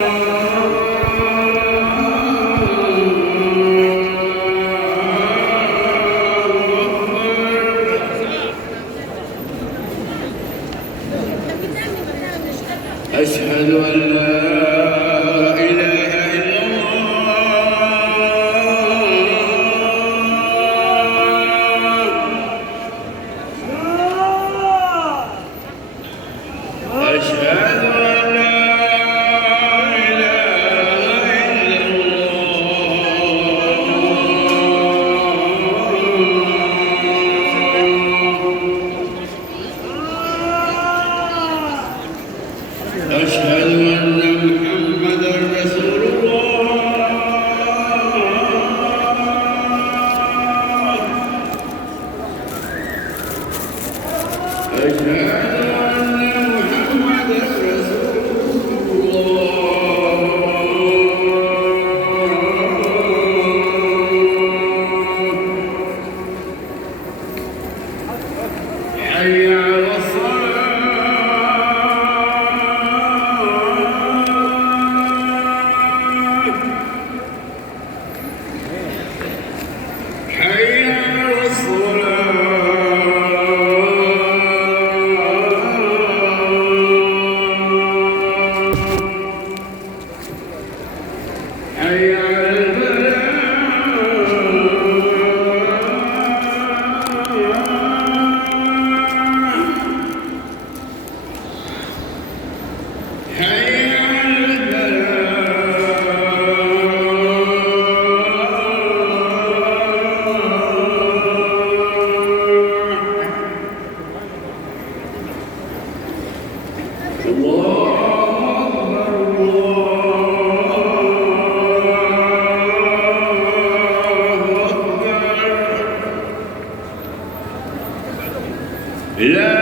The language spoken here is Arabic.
أشهد أن لا إله إلا الله. أشهد أن لا إله إلا الله. أشهد أن محمدًا رسول الله. أشهد أن محمدًا رسول الله. حي على الصلاة. حي على الصلاة. حي على الفلاح. حي على الله أكبر الله أكبر. لا